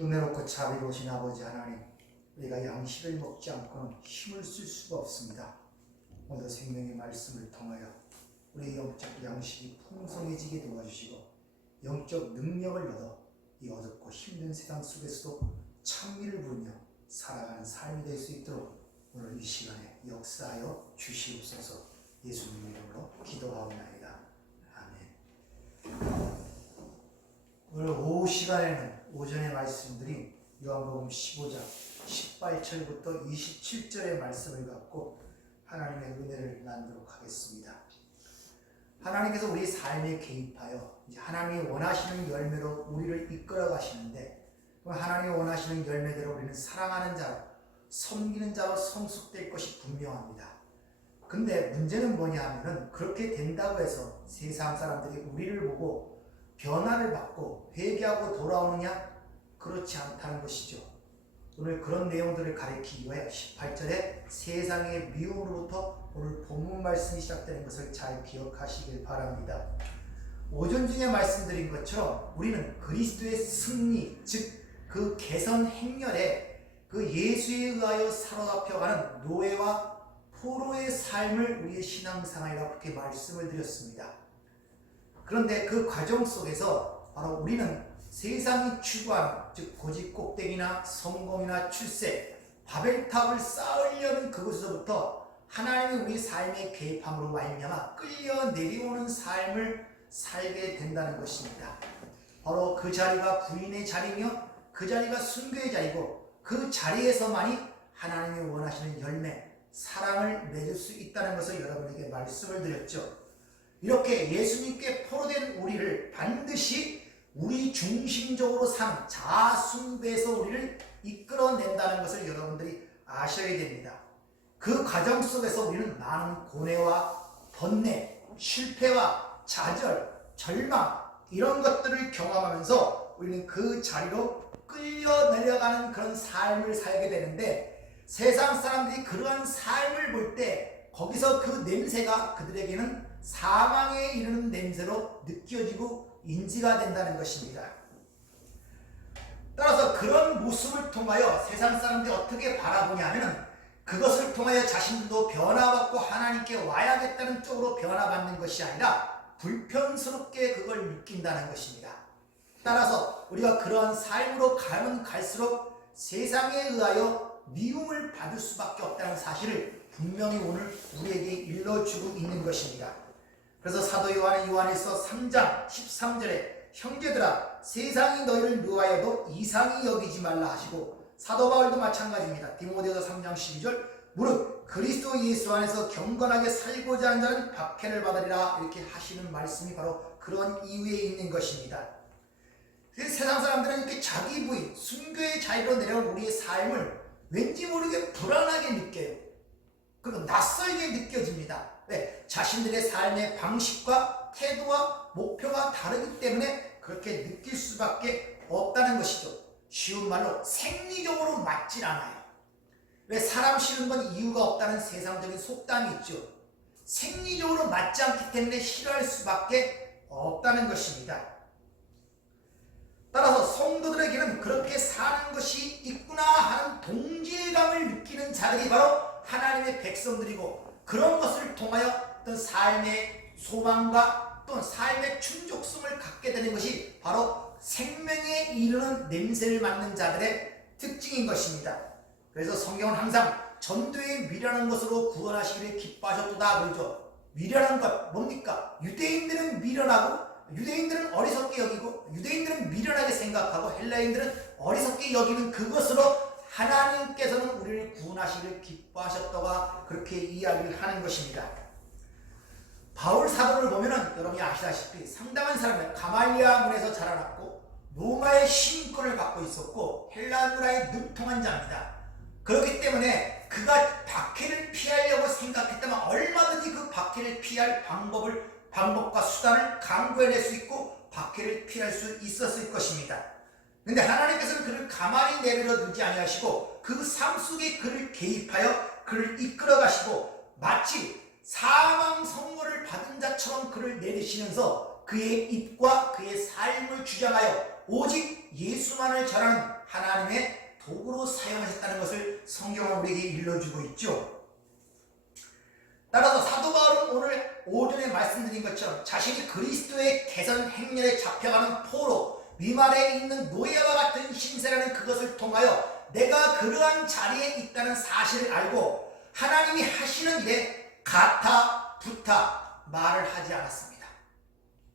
은혜롭고 자비로우신 아버지 하나님, 우리가 양식을 먹지 않고는 힘을 쓸 수가 없습니다. 오늘 생명의 말씀을 통하여 우리 영적 양식이 풍성해지게 도와주시고 영적 능력을 얻어 이 어둡고 힘든 세상 속에서도 찬미를 부르며 살아가는 삶이 될 수 있도록 오늘 이 시간에 역사하여 주시옵소서. 예수님 이름으로 기도하옵나이다. 아멘. 오늘 오후 시간에는 오전에 말씀드린 요한복음 15장 18절부터 27절의 말씀을 갖고 하나님의 은혜를 나누도록 하겠습니다. 하나님께서 우리 삶에 개입하여 하나님이 원하시는 열매로 우리를 이끌어 가시는데, 하나님이 원하시는 열매대로 우리는 사랑하는 자로, 섬기는 자로 성숙될 것이 분명합니다. 근데 문제는 뭐냐 하면은, 그렇게 된다고 해서 세상 사람들이 우리를 보고 변화를 받고 회개하고 돌아오느냐? 그렇지 않다는 것이죠. 오늘 그런 내용들을 가리키기 위해 18절에 세상의 미움으로부터 오늘 본문 말씀이 시작되는 것을 잘 기억하시길 바랍니다. 오전 중에 말씀드린 것처럼 우리는 그리스도의 승리, 즉 그 개선 행렬에 그 예수에 의하여 사로잡혀가는 노예와 포로의 삶을 우리의 신앙생활이라고 그렇게 말씀을 드렸습니다. 그런데 그 과정 속에서 바로 우리는 세상이 추구하는, 즉 고집 꼭대기나 성공이나 출세, 바벨탑을 쌓으려는 그곳에서부터 하나님이 우리 삶에 개입함으로 말미암아 끌려 내려오는 삶을 살게 된다는 것입니다. 바로 그 자리가 부인의 자리며 그 자리가 순교의 자리고, 그 자리에서만이 하나님이 원하시는 열매, 사랑을 맺을 수 있다는 것을 여러분에게 말씀을 드렸죠. 이렇게 예수님께 포로된 우리를 반드시 우리 중심적으로 산 자아숭배에서 우리를 이끌어낸다는 것을 여러분들이 아셔야 됩니다. 그 과정 속에서 우리는 많은 고뇌와 번뇌, 실패와 좌절, 절망, 이런 것들을 경험하면서 우리는 그 자리로 끌려 내려가는 그런 삶을 살게 되는데, 세상 사람들이 그러한 삶을 볼 때 거기서 그 냄새가 그들에게는 사망에 이르는 냄새로 느껴지고 인지가 된다는 것입니다. 따라서 그런 모습을 통하여 세상 사람들이 어떻게 바라보냐 하면, 그것을 통하여 자신도 변화받고 하나님께 와야겠다는 쪽으로 변화받는 것이 아니라 불편스럽게 그걸 느낀다는 것입니다. 따라서 우리가 그러한 삶으로 가면 갈수록 세상에 의하여 미움을 받을 수밖에 없다는 사실을 분명히 오늘 우리에게 일러주고 있는 것입니다. 그래서 사도 요한은 요한일서 3장 13절에 형제들아, 세상이 너희를 미워하여도 이상히 여기지 말라 하시고, 사도 바울도 마찬가지입니다. 디모데후서 3장 12절 무릇 그리스도 예수 안에서 경건하게 살고자 하는 자는 박해를 받으리라, 이렇게 하시는 말씀이 바로 그런 이유에 있는 것입니다. 세상 사람들은 이렇게 자기 부인, 순교의 자리로 내려온 우리의 삶을 왠지 모르게 불안하게 느껴요. 그리고 낯설게 느껴집니다. 왜? 자신들의 삶의 방식과 태도와 목표가 다르기 때문에 그렇게 느낄 수밖에 없다는 것이죠. 쉬운 말로 생리적으로 맞질 않아요. 왜? 사람 싫은 건 이유가 없다는 세상적인 속담이 있죠. 생리적으로 맞지 않기 때문에 싫어할 수밖에 없다는 것입니다. 따라서 성도들에게는 그렇게 사는 것이 있구나 하는 동질감을 느끼는 자들이 바로 하나님의 백성들이고, 그런 것을 통하여 어떤 삶의 소망과 또는 삶의 충족성을 갖게 되는 것이 바로 생명에 이르는 냄새를 맡는 자들의 특징인 것입니다. 그래서 성경은 항상 전도에 미련한 것으로 구원하시기를 기뻐하셨도다 그러죠. 미련한 것 뭡니까? 유대인들은 미련하고, 유대인들은 어리석게 여기고, 유대인들은 미련하게 생각하고, 헬라인들은 어리석게 여기는 그것으로 하나님께서는 우리를 구원하시기를 기뻐하셨다가 그렇게 이야기를 하는 것입니다. 바울 사도를 보면은 여러분이 아시다시피 상당한 사람은 가말리아 문에서 자라났고 로마의 시민권을 갖고 있었고 헬라 문화에 능통한 자입니다. 그렇기 때문에 그가 박해를 피하려고 생각했다면 얼마든지 그 박해를 피할 방법과 수단을 강구해낼 수 있고 박해를 피할 수 있었을 것입니다. 그런데 하나님께서는 그를 가만히 내버려 두지 아니하시고 그 삶 속에 그를 개입하여 그를 이끌어 가시고, 마치 사망 선고를 받은 자처럼 그를 내리시면서 그의 입과 그의 삶을 주장하여 오직 예수만을 전하는 하나님의 도구로 사용하셨다는 것을 성경은 우리에게 일러주고 있죠. 따라서 사도 바울은 오늘 오전에 말씀드린 것처럼 자신이 그리스도의 개선 행렬에 잡혀가는 포로 위말에 있는 노예와 같은 신세라는 그것을 통하여 내가 그러한 자리에 있다는 사실을 알고 하나님이 하시는 일에 가타 부타 말을 하지 않았습니다.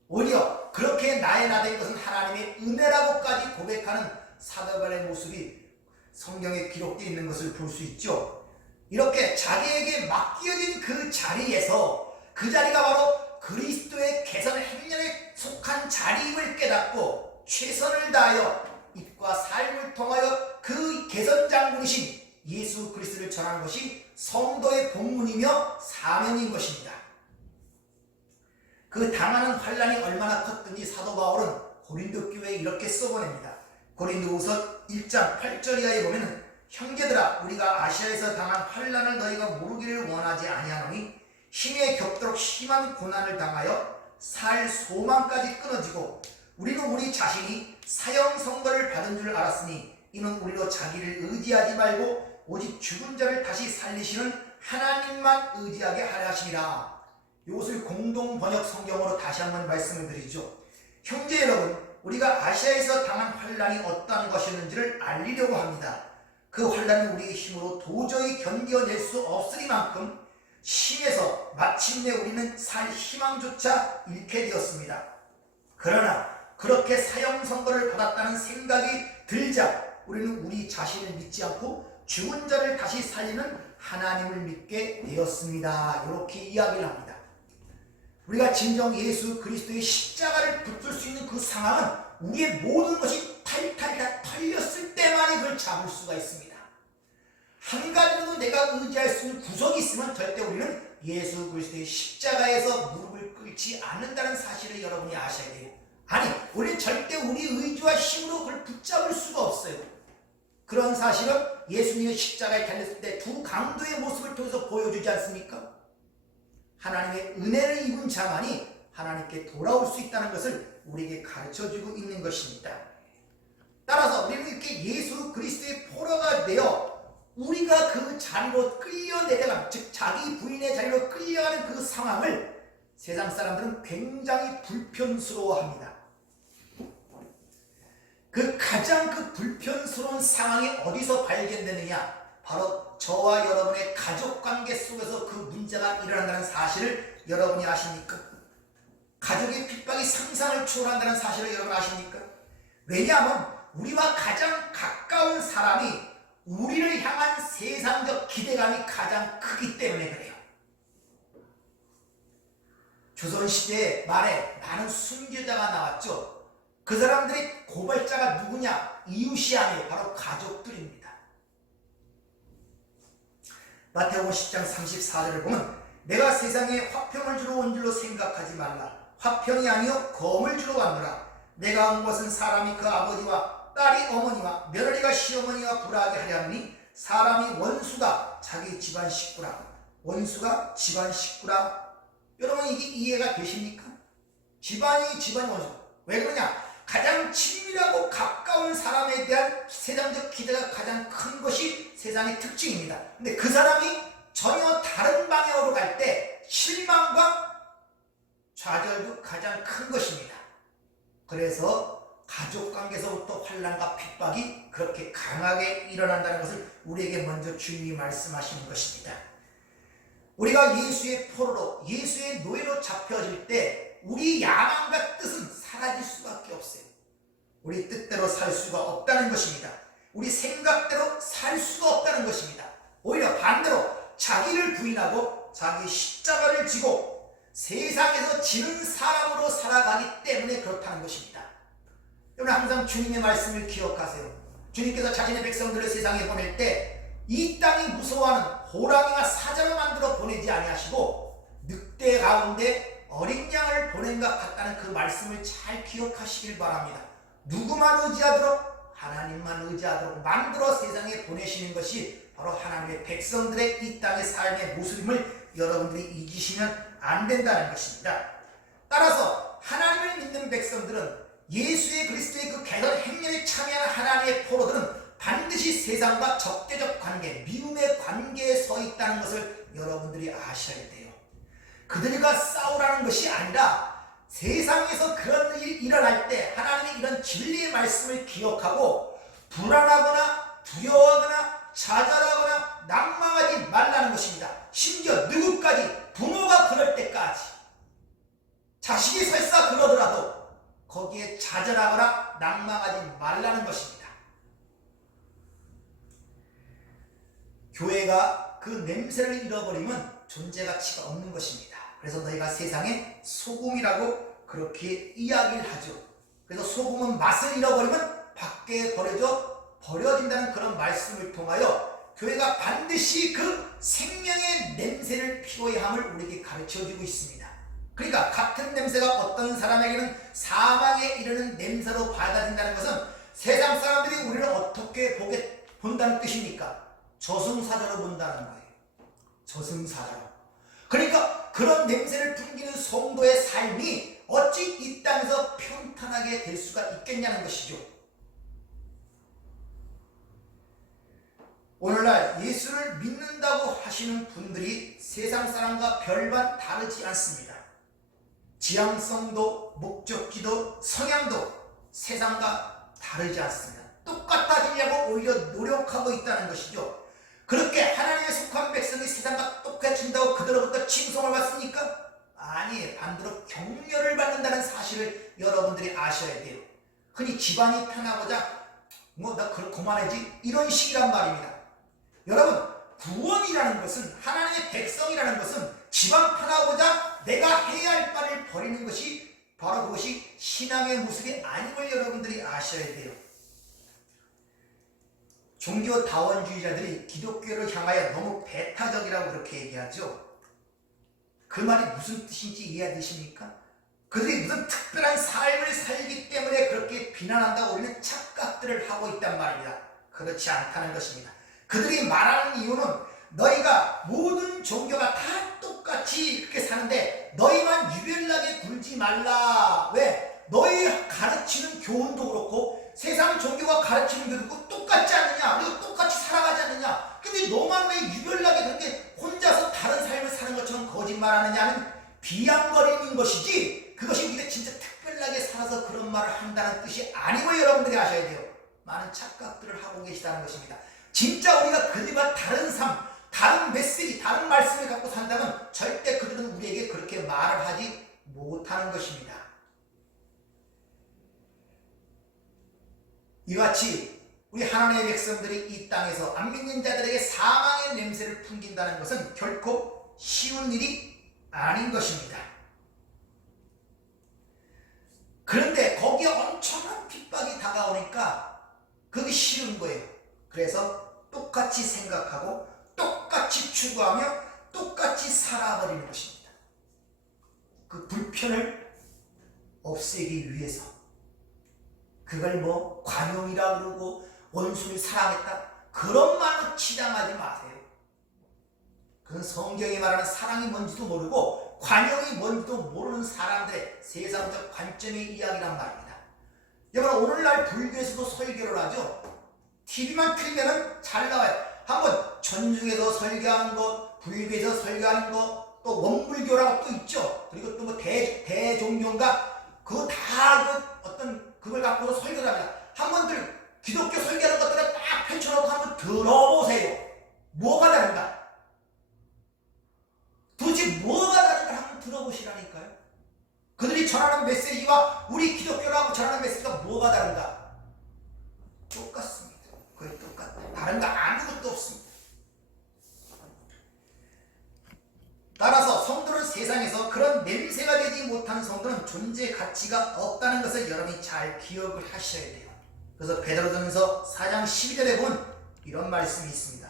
오히려 그렇게 나의 나된 것은 하나님의 은혜라고까지 고백하는 사도 바울의 모습이 성경에 기록되어 있는 것을 볼 수 있죠. 이렇게 자기에게 맡겨진 그 자리에서 그 자리가 바로 그리스도의 개선 행렬에 속한 자리임을 깨닫고 최선을 다하여 입과 삶을 통하여 그 개선 장군이신 예수 그리스도를 전하는 것이 성도의 본분이며 사명인 것입니다. 그 당하는 환난이 얼마나 컸든지 사도 바울은 고린도 교회에 이렇게 써보냅니다. 고린도후서 1장 8절 이하에 보면 형제들아 우리가 아시아에서 당한 환난을 너희가 모르기를 원하지 아니하노니 힘에 겹도록 심한 고난을 당하여 살 소망까지 끊어지고 우리는 우리 자신이 사형 선고를 받은 줄 알았으니 이는 우리로 자기를 의지하지 말고 오직 죽은 자를 다시 살리시는 하나님만 의지하게 하려 하심이라. 이것을 공동 번역 성경으로 다시 한번 말씀을 드리죠. 형제 여러분, 우리가 아시아에서 당한 환난이 어떠한 것이었는지를 알리려고 합니다. 그 환난은 우리의 힘으로 도저히 견뎌낼 수 없으리만큼 심해서 마침내 우리는 살 희망조차 잃게 되었습니다. 그러나 그렇게 사형 선고를 받았다는 생각이 들자 우리는 우리 자신을 믿지 않고 죽은 자를 다시 살리는 하나님을 믿게 되었습니다. 이렇게 이야기를 합니다. 우리가 진정 예수 그리스도의 십자가를 붙들 수 있는 그 상황은 우리의 모든 것이 탈탈 다 털렸을 때만이 그걸 잡을 수가 있습니다. 한 가지라도 내가 의지할 수 있는 구석이 있으면 절대 우리는 예수 그리스도의 십자가에서 무릎을 꿇지 않는다는 사실을 여러분이 아셔야 돼요. 아니, 우리는 절대 우리 의지와 힘으로 그걸 붙잡을 수가 없어요. 그런 사실은 예수님의 십자가에 달렸을 때 두 강도의 모습을 통해서 보여주지 않습니까? 하나님의 은혜를 입은 자만이 하나님께 돌아올 수 있다는 것을 우리에게 가르쳐주고 있는 것입니다. 따라서 우리는 이렇게 예수 그리스도의 포로가 되어 우리가 그 자리로 끌려내려가는, 즉 자기 부인의 자리로 끌려가는 그 상황을 세상 사람들은 굉장히 불편스러워합니다. 그 가장 그 불편스러운 상황이 어디서 발견되느냐? 바로 저와 여러분의 가족관계 속에서 그 문제가 일어난다는 사실을 여러분이 아십니까? 가족의 핍박이 상상을 초월한다는 사실을 여러분 아십니까? 왜냐하면 우리와 가장 가까운 사람이 우리를 향한 세상적 기대감이 가장 크기 때문에 그래요. 조선시대 말에 많은 순교자가 나왔죠. 그 사람들이 고발자가 누구냐? 이웃이 아니에요. 바로 가족들입니다. 마태복음 10장 34절을 보면 내가 세상에 화평을 주러 온 줄로 생각하지 말라. 화평이 아니요 검을 주러 왔노라. 내가 온 것은 사람이 그 아버지와 딸이 어머니와 며느리가 시어머니와 불화하게 하려 하니 사람이 원수가 자기 집안 식구라. 원수가 집안 식구라. 여러분 이게 이해가 되십니까? 집안이 원수. 왜 그러냐? 가장 친밀하고 가까운 사람에 대한 세상적 기대가 가장 큰 것이 세상의 특징입니다. 근데 그 사람이 전혀 다른 방향으로 갈 때 실망과 좌절도 가장 큰 것입니다. 그래서 가족관계에서부터 환난과 핍박이 그렇게 강하게 일어난다는 것을 우리에게 먼저 주님이 말씀하시는 것입니다. 우리가 예수의 포로로, 예수의 노예로 잡혀질 때 우리 야망과 뜻은 사라질 수밖에 없어요. 우리 뜻대로 살 수가 없다는 것입니다. 우리 생각대로 살 수가 없다는 것입니다. 오히려 반대로 자기를 부인하고 자기 십자가를 지고 세상에서 지는 사람으로 살아가기 때문에 그렇다는 것입니다. 여러분 항상 주님의 말씀을 기억하세요. 주님께서 자신의 백성들을 세상에 보낼 때 이 땅이 무서워하는 호랑이와 사자로 만들어 보내지 아니하시고 늑대 가운데 어린 양을 보낸 것 같다는 그 말씀을 잘 기억하시길 바랍니다. 누구만 의지하도록? 하나님만 의지하도록 만들어 세상에 보내시는 것이 바로 하나님의 백성들의 이 땅의 삶의 모습임을 여러분들이 잊으시면 안 된다는 것입니다. 따라서 하나님을 믿는 백성들은 예수의 그리스도의 그 개선 행렬에 참여하는 하나님의 포로들은 반드시 세상과 적대적 관계, 미움의 관계에 서 있다는 것을 여러분들이 아셔야 돼요. 그들과 싸우라는 것이 아니라 세상에서 그런 일이 일어날 때 하나님의 이런 진리의 말씀을 기억하고 불안하거나 두려워하거나 좌절하거나 낭망하지 말라는 것입니다. 심지어 누구까지, 부모가 그럴 때까지, 자식이 설사 그러더라도 거기에 좌절하거나 낭망하지 말라는 것입니다. 교회가 그 냄새를 잃어버리면 존재 가치가 없는 것입니다. 그래서 너희가 세상의 소금이라고 그렇게 이야기를 하죠. 그래서 소금은 맛을 잃어버리면 밖에 버려진다는 그런 말씀을 통하여 교회가 반드시 그 생명의 냄새를 피워야 함을 우리에게 가르쳐주고 있습니다. 그러니까 같은 냄새가 어떤 사람에게는 사망에 이르는 냄새로 받아들인다는 것은 세상 사람들이 우리를 어떻게 본다는 뜻입니까? 저승사자로 본다는 거예요. 저승사자로. 그러니까 그런 냄새를 풍기는 성도의 삶이 어찌 이 땅에서 평탄하게 될 수가 있겠냐는 것이죠. 오늘날 예수를 믿는다고 하시는 분들이 세상 사람과 별반 다르지 않습니다. 지향성도, 목적지도, 성향도 세상과 다르지 않습니다. 똑같아지려고 오히려 노력하고 있다는 것이죠. 그렇게 하나님의 속한 백성이 세상과 똑같아진다고 그들로부터 칭송을 받습니까? 아니, 반대로 격려를 받는다는 사실을 여러분들이 아셔야 돼요. 흔히 집안이 편하고자 나 그만하지 이런 식이란 말입니다. 여러분, 구원이라는 것은, 하나님의 백성이라는 것은 집안 편하고자 내가 해야 할 바를 버리는 것이 바로 그것이 신앙의 모습이 아님을 여러분들이 아셔야 돼요. 종교다원주의자들이 기독교를 향하여 너무 배타적이라고 그렇게 얘기하죠. 그 말이 무슨 뜻인지 이해되십니까? 그들이 무슨 특별한 삶을 살기 때문에 그렇게 비난한다고 우리는 착각들을 하고 있단 말입니다. 그렇지 않다는 것입니다. 그들이 말하는 이유는 너희가 모든 종교가 다 똑같이 그렇게 사는데 너희만 유별나게 굴지 말라. 왜? 너희 가르치는 교훈도 그렇고 세상 종교가 가르치는 교도 그렇고 똑같지 않느냐? 그리고 똑같이 살아가지 않느냐? 근데 너만 왜 유별나게 그렇게 혼자서 다른 삶을 사는 것처럼 거짓말하느냐는 비양거리는 것이지, 그것이 우리가 진짜 특별하게 살아서 그런 말을 한다는 뜻이 아니고 여러분들이 아셔야 돼요. 많은 착각들을 하고 계시다는 것입니다. 진짜 우리가 그들과 다른 삶, 다른 메시지, 다른 말씀을 갖고 산다면 절대 그들은 우리에게 그렇게 말을 하지 못하는 것입니다. 이같이 우리 하나님의 백성들이 이 땅에서 안 믿는 자들에게 사망의 냄새를 풍긴다는 것은 결코 쉬운 일이 아닌 것입니다. 그런데 거기에 엄청난 핍박이 다가오니까 그게 싫은 거예요. 그래서 똑같이 생각하고 똑같이 추구하며 똑같이 살아버리는 것입니다. 그 불편을 없애기 위해서 그걸 관용이라 그러고 원수를 사랑했다 그런 말로 치장하지 마세요. 그건 성경이 말하는 사랑이 뭔지도 모르고 관용이 뭔지도 모르는 사람들의 세상적 관점의 이야기란 말입니다. 여러분, 오늘날 불교에서도 설교를 하죠. TV만 틀면은 잘 나와요. 한번 전중에서 설교하는 것, 불교에서 설교하는 것, 또 원불교라고 또 있죠. 그리고 또 대종교인가 그걸 갖고서 설교를 합니다. 한번들 기독교 설교하는 것들을 딱 펼쳐놓고 한번 들어보세요. 뭐가 다른가? 도대체 뭐가 다른가 한번 들어보시라니까요. 그들이 전하는 메시지와 우리 기독교라고 전하는 메시지가 뭐가 다른가? 똑같습니다. 거의 똑같다. 다른 거 아무것도 없습니다. 따라서 성도는 세상에서 그런 냄새가 되지 못하는 성도는 존재 가치가 없다는 것을 여러분이 잘 기억을 하셔야 돼요. 그래서 베드로전서 4장 12절에 보면 이런 말씀이 있습니다.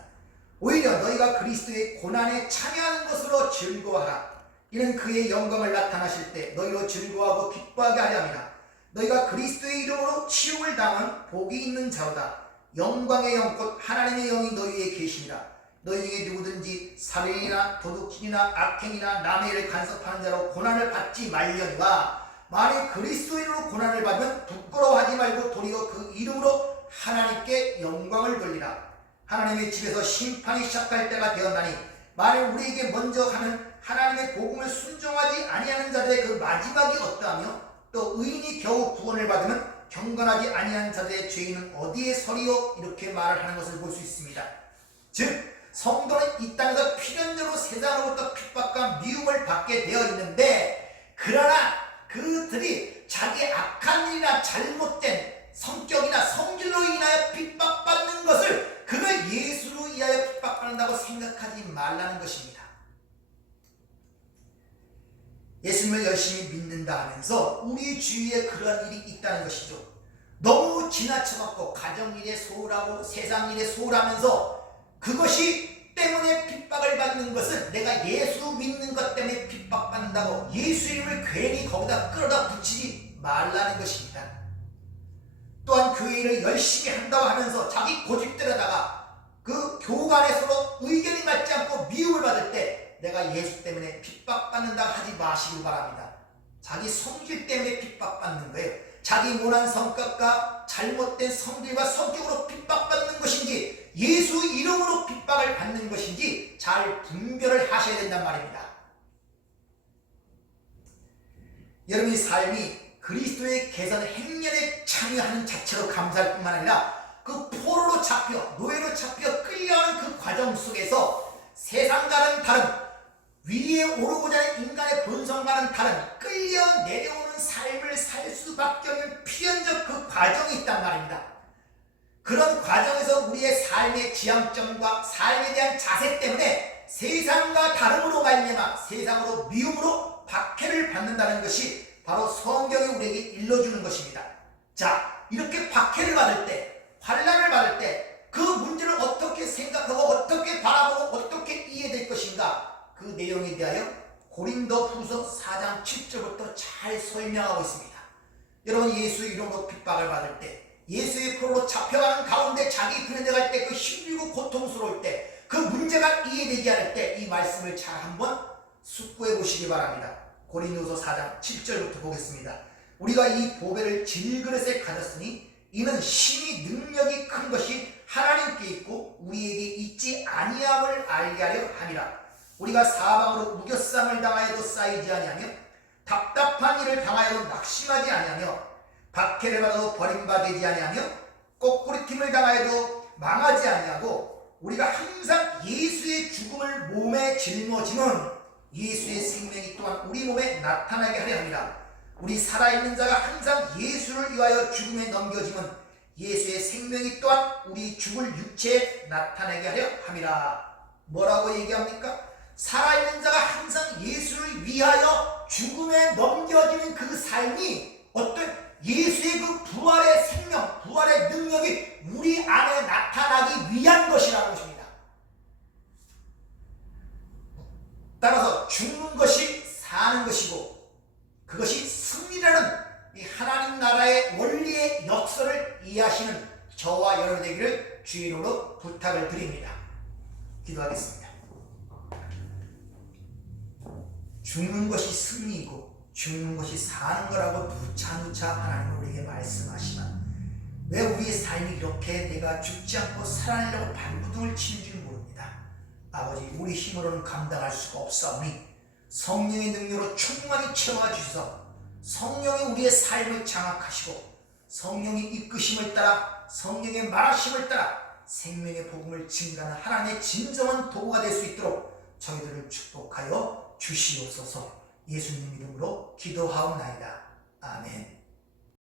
오히려 너희가 그리스도의 고난에 참여하는 것으로 즐거워하라. 이는 그의 영광을 나타나실 때 너희로 즐거워하고 기뻐하게 하려 함이라. 너희가 그리스도의 이름으로 치욕을 당한 복이 있는 자로다. 영광의 영 곧 하나님의 영이 너희에 계시니라. 너희 중에 누구든지 살인이나 도둑질이나 악행이나 남의 일을 간섭하는 자로 고난을 받지 말려니와 만일 그리스도인으로 고난을 받으면 부끄러워하지 말고 도리어 그 이름으로 하나님께 영광을 돌리라. 하나님의 집에서 심판이 시작할 때가 되었나니 만일 우리에게 먼저 하는 하나님의 복음을 순종하지 아니하는 자들의 그 마지막이 어떠하며 또 의인이 겨우 구원을 받으면 경건하지 아니한 자들의 죄인은 어디에 서리요? 이렇게 말을 하는 것을 볼 수 있습니다. 즉 성도는 이 땅에서 필연적으로 세상으로부터 핍박과 미움을 받게 되어 있는데, 그러나 그들이 자기 악한 일이나 잘못된 성격이나 성질로 인하여 핍박받는 것을 그걸 예수로 인하여 핍박받는다고 생각하지 말라는 것입니다. 예수님을 열심히 믿는다 하면서 우리 주위에 그런 일이 있다는 것이죠. 너무 지나쳐갖고 가정일에 소홀하고 세상일에 소홀하면서 그것이 때문에 핍박을 받는 것을 내가 예수 믿는 것 때문에 핍박받는다고 예수 이름을 괜히 거기다 끌어다 붙이지 말라는 것입니다. 또한 교회 일을 열심히 한다고 하면서 자기 고집대로다가 그 교간에 서로 의견이 맞지 않고 미움을 받을 때 내가 예수 때문에 핍박받는다 하지 마시기 바랍니다. 자기 성질 때문에 핍박받는 거예요. 자기 모난 성격과 잘못된 성질과 성격으로 핍박받는 것인지 예수 이름으로 핍박을 받는 것인지 잘 분별을 하셔야 된단 말입니다. 여러분의 삶이 그리스도의 개선 행렬에 참여하는 자체로 감사할 뿐만 아니라 그 포로로 잡혀 노예로 잡혀 끌려가는 그 과정 속에서 세상과는 다른, 위에 오르고자 하는 인간의 본성과는 다른 끌려 내려오는 삶을 살 수밖에 없는 필연적 그 과정이 있단 말입니다. 그런 과정에서 우리의 삶의 지향점과 삶에 대한 자세 때문에 세상과 다름으로 말미암아 세상으로 미움으로 박해를 받는다는 것이 바로 성경이 우리에게 일러주는 것입니다. 자, 이렇게 박해를 받을 때, 환난을 받을 때 그 문제를 어떻게 생각하고 어떻게 바라보고 어떻게 이해될 것인가, 그 내용에 대하여 고린도후서 4장 7절부터 잘 설명하고 있습니다. 여러분, 예수 이름으로 핍박을 받을 때, 예수의 포로로 잡혀가는 가운데 자기 그네 갈 때 그 힘들고 고통스러울 때, 그 문제가 이해되지 않을 때 이 말씀을 잘 한번 숙고해 보시기 바랍니다. 고린도후서 4장 7절부터 보겠습니다. 우리가 이 보배를 질그릇에 가졌으니 이는 신이 능력이 큰 것이 하나님께 있고 우리에게 있지 아니함을 알게 하려 함이라. 우리가 사방으로 무교쌈을 당하여도 쌓이지 아니하며 답답한 일을 당하여도 낙심하지 아니하며 박해를 받아도 버림받지 아니하며 꼬꾸리팀을 당하여도 망하지 아니하고 우리가 항상 예수의 죽음을 몸에 짊어지는 예수의 생명이 또한 우리 몸에 나타나게 하려 합니다. 우리 살아있는 자가 항상 예수를 위하여 죽음에 넘겨지면 예수의 생명이 또한 우리 죽을 육체에 나타나게 하려 함이라. 뭐라고 얘기합니까? 살아있는 자가 항상 예수를 위하여 죽음에 넘겨지는 그 삶이 어떤 예수의 그 부활의 생명, 부활의 능력이 우리 안에 나타나기 위한 것이라는 것입니다. 따라서 죽는 것이 사는 것이고 그것이 승리라는 이 하나님 나라의 원리의 역설을 이해하시는 저와 여러분 되기를 주의 이름으로 부탁을 드립니다. 기도하겠습니다. 죽는 것이 승리이고 죽는 것이 사는 거라고 누차 하나님 우리에게 말씀하시면 왜 우리의 삶이 이렇게 내가 죽지 않고 살아내려고 발버둥을 치는지 모릅니다. 아버지, 우리 힘으로는 감당할 수가 없사오니 성령의 능력으로 충만히 채워 주셔서 성령이 우리의 삶을 장악하시고 성령이 이끄심을 따라 성령의 말하심을 따라 생명의 복음을 증가하는 하나님의 진정한 도구가 될 수 있도록 저희들을 축복하여 주시옵소서. 예수님 이름으로 기도하옵나이다. 아멘.